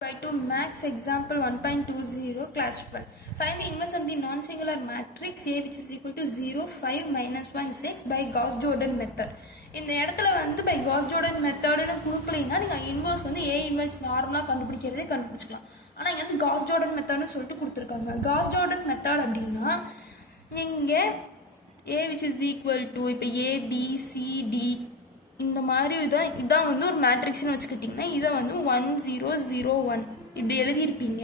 To max example 1.20 class 12. Find the inverse of the non-singular matrix A which is equal to 0, 5, minus 1, 6 by Gauss-Jordan method. இந்த இடத்துல வந்து by Gauss-Jordan method கொடுக்கலைன்னா நீங்கள் inverse வந்து A inverse நார்மலாக கண்டுபிடிச்சிக்கலாம். ஆனால் இங்கே வந்து Gauss-Jordan methodனு சொல்லிட்டு கொடுத்துருக்காங்க. Gauss-Jordan method அப்படின்னா நீங்கள் A which is equal to இப்போ A, B, C, D இந்த மாதிரி இதான் வந்து ஒரு மேட்ரிக்ஸ்னு வச்சுக்கிட்டிங்கன்னா இதை வந்து 1 0 0 1 இப்படி எழுதியிருப்பீங்க.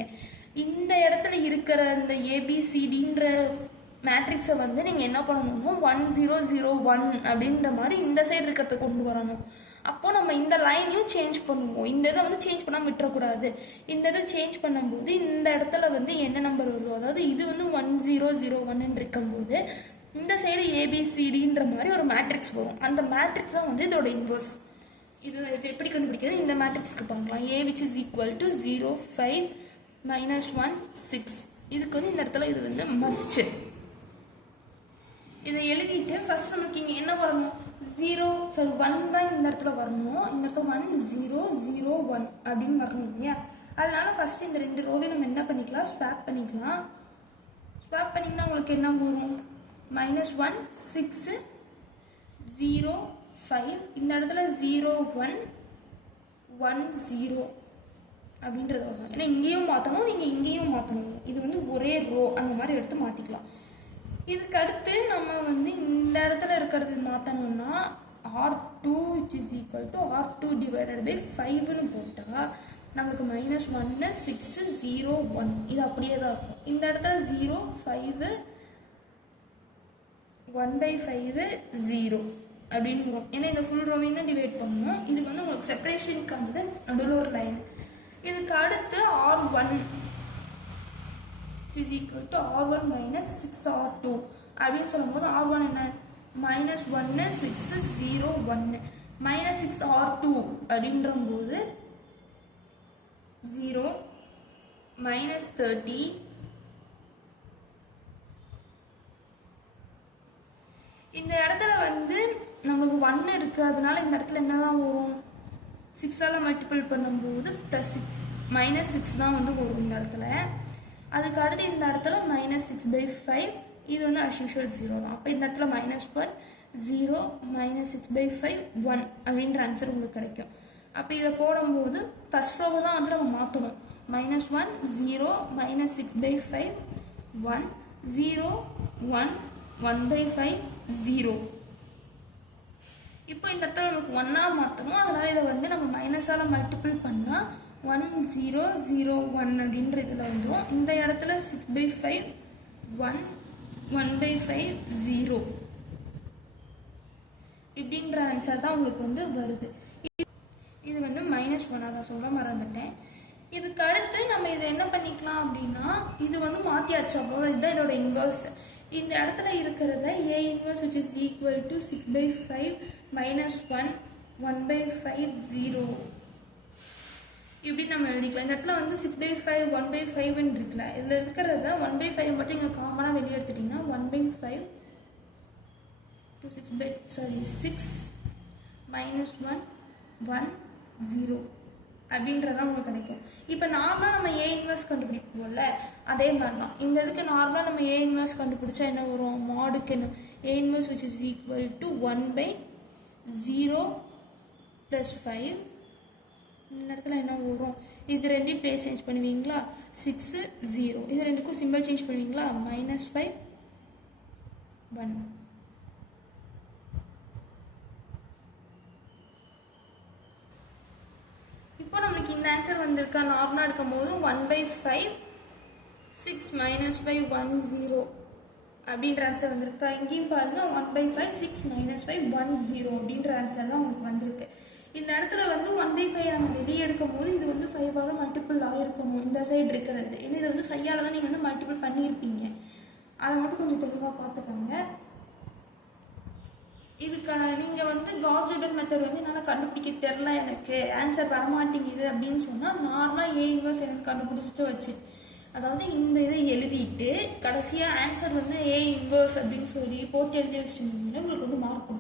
இந்த இடத்துல இருக்கிற இந்த ஏபிசிடின்ற மேட்ரிக்ஸை வந்து நீங்கள் என்ன பண்ணணுமோ 1 0 0 1 அப்படின்ற மாதிரி இந்த சைடு இருக்கிறத கொண்டு வரணும். அப்போ நம்ம இந்த லைனையும் சேஞ்ச் பண்ணுவோம். இந்த இதை வந்து சேஞ்ச் பண்ணாமல் விட்டுறக்கூடாது. இந்த இதை சேஞ்ச் பண்ணும்போது இந்த இடத்துல வந்து என்ன நம்பர் வருதோ, அதாவது இது வந்து 1 0 0 1 இருக்கும்போது இந்த சைடு ஏபிசிடின்ற மாதிரி ஒரு மேட்ரிக்ஸ் வரும். அந்த மேட்ரிக்ஸ் தான் வந்து இதோட இன்வர்ஸ். இது எப்படி கண்டுபிடிக்கிறது? இந்த மேட்ரிக்ஸ்க்கு பார்க்கலாம். A which is equal to 0, 5, minus 1, 6. இதுக்கு வந்து இந்த இடத்துல இது வந்து மஸ்ட். இதை எழுதிட்டு ஃபர்ஸ்ட் நமக்கு இங்கே என்ன வரணும்? 1 தான் இந்த இடத்துல வரணும். இந்த இடத்துல 1 0 0 1 அப்படின்னு வரணும் இல்லையா? அதனால ஃபர்ஸ்ட் இந்த ரெண்டு ரோவை நம்ம என்ன பண்ணிக்கலாம்? ஸ்வாப் பண்ணிக்கலாம். ஸ்வாப் பண்ணிங்கன்னா உங்களுக்கு என்ன வரும்? -1 6 0 5 இந்த இடத்துல 0 1 1 0 அப்படின்றது வரணும். ஏன்னா இங்கேயும் மாற்றணும், நீங்கள் இங்கேயும் மாற்றணும். இது வந்து ஒரே ரோ அந்த மாதிரி எடுத்து மாற்றிக்கலாம். இதுக்கு அடுத்து நம்ம வந்து இந்த இடத்துல இருக்கிறது மாற்றணும்னா R2 which is equal to R2 divided by 5ன்னு போட்டால் நம்மளுக்கு -1 6 0 1 இது அப்படியே தான் இருக்கும். இந்த இடத்துல 0 5 1/5 0 அப்படின்னு வரும். ஏன்னா இந்த ஃபுல் ரோவையும் தான் டிவைட் பண்ணணும். இதுக்கு வந்து உங்களுக்கு செப்பரேஷனுக்கு வந்து நடுவில் ஒரு லைன். இதுக்கு அடுத்து R1 is equal to R1 minus 6R2 அப்படின்னு சொல்லும்போது R1 என்ன? -1 6 0 1 minus 6R2 அப்படின்ற போது 0 -30 இந்த இடத்துல வந்து நம்மளுக்கு 1 இருக்கு. அதனால இந்த இடத்துல என்னதான் வரும்? 6ஆல் மல்டிபிள் பண்ணும்போது -6 தான் வந்து வரும் இந்த இடத்துல. அதுக்கு அடுத்து இந்த இடத்துல -6/5 இது வந்து as usual 0 தான். அப்போ இந்த இடத்துல -1 0 -6/5 1 அப்படின்ற ஆன்சர் உங்களுக்கு கிடைக்கும். அப்போ இதை போடும்போது ஃபர்ஸ்ட் ரோவை தான் வந்து நம்ம மாற்றணும். -1 0 -6/5 1 0 1 1/5 0. இப்போ இந்த இடத்துல நமக்கு 1ஆ மாற்றணும். அதனால இதை வந்து நம்ம மைனஸால் மல்டிபிள் பண்ணால் 1 0 0 1 அப்படின்ற இதில் வந்துடும். இந்த இடத்துல 6/5 1 1/5 0 இப்படின்ற ஆன்சர் தான் உங்களுக்கு வந்து வருது. இது வந்து -1 தான் சொல்ல மறந்துட்டேன். இதுக்கு அடுத்து நம்ம இதை என்ன பண்ணிக்கலாம் அப்படின்னா இது வந்து மாற்றியாச்சு. அவ்வளோ இதுதான் இதோட இன்வர்ஸ். இந்த இடத்துல இருக்கிறத A inverse which is equal to 6/5 minus 1 1/5 0 இப்படி நம்ம எழுதிக்கலாம். இந்த இடத்துல வந்து 6/5 1/5 இருக்குல்ல, இதில் இருக்கிறத 1/5 மட்டும் இங்கே காமனாக வெளியே எடுத்துட்டிங்கன்னா 1/5 to 6 minus 1 1 0 அப்படின்றதான் உங்களுக்கு கிடைக்கும். இப்போ நார்மலாக நம்ம A இன்வர்ஸ் கண்டுபிடிப்போம்ல, அதே மாதிரி தான் இந்த இதுக்கு நார்மலாக நம்ம A இன்வர்ஸ் கண்டுபிடிச்சா என்ன வரும்? மாடுக்கு என்ன? A inverse which is equal to 1/0 + 5. இந்த இடத்துல என்ன வரும்? இது ரெண்டையும் பிளேஸ் சேஞ்ச் பண்ணுவீங்களா? 6 0 இது ரெண்டுக்கும் சிம்பிள் சேஞ்ச் பண்ணுவீங்களா? -5 1. இப்போ நம்மளுக்கு இந்த ஆன்சர் வந்திருக்கா? நார்மலாக இருக்கும்போது 1/5 6 -5 1 0 அப்படின்ற ஆன்சர் வந்திருக்கா? இங்கேயும் பாருங்க 1/5 6 -5 1 0 அப்படின்ற ஆன்சர் தான் உங்களுக்கு வந்திருக்கு. இந்த இடத்துல வந்து 1/5 நம்ம வெளியே எடுக்கும் போது இது வந்து 5ஆல் மல்டிபிள் ஆகிருக்கணும் இந்த சைடு இருக்கிறது. ஏன்னா இது வந்து 5ஆல் தான் நீங்கள் வந்து மல்டிபிள் பண்ணியிருப்பீங்க. அதை மட்டும் கொஞ்சம் தெளிவாக பார்த்துக்கோங்க. இதுக்கு நீங்கள் வந்து காஸ்-ஜார்டன் மெத்தட் வந்து என்னால் கண்டுபிடிக்க தெரில, எனக்கு ஆன்சர் வரமாட்டேங்குது அப்படின்னு சொன்னால் நார்மலாக A இன்வர்ஸ் எனக்கு கண்டுபிடிச்சி வச்சு, அதாவது இந்த இதை எழுதிட்டு கடைசியாக ஆன்சர் வந்து A இன்வர்ஸ் அப்படின்னு சொல்லி போட்டு எழுதி வச்சுட்டு உங்களுக்கு வந்து மார்க்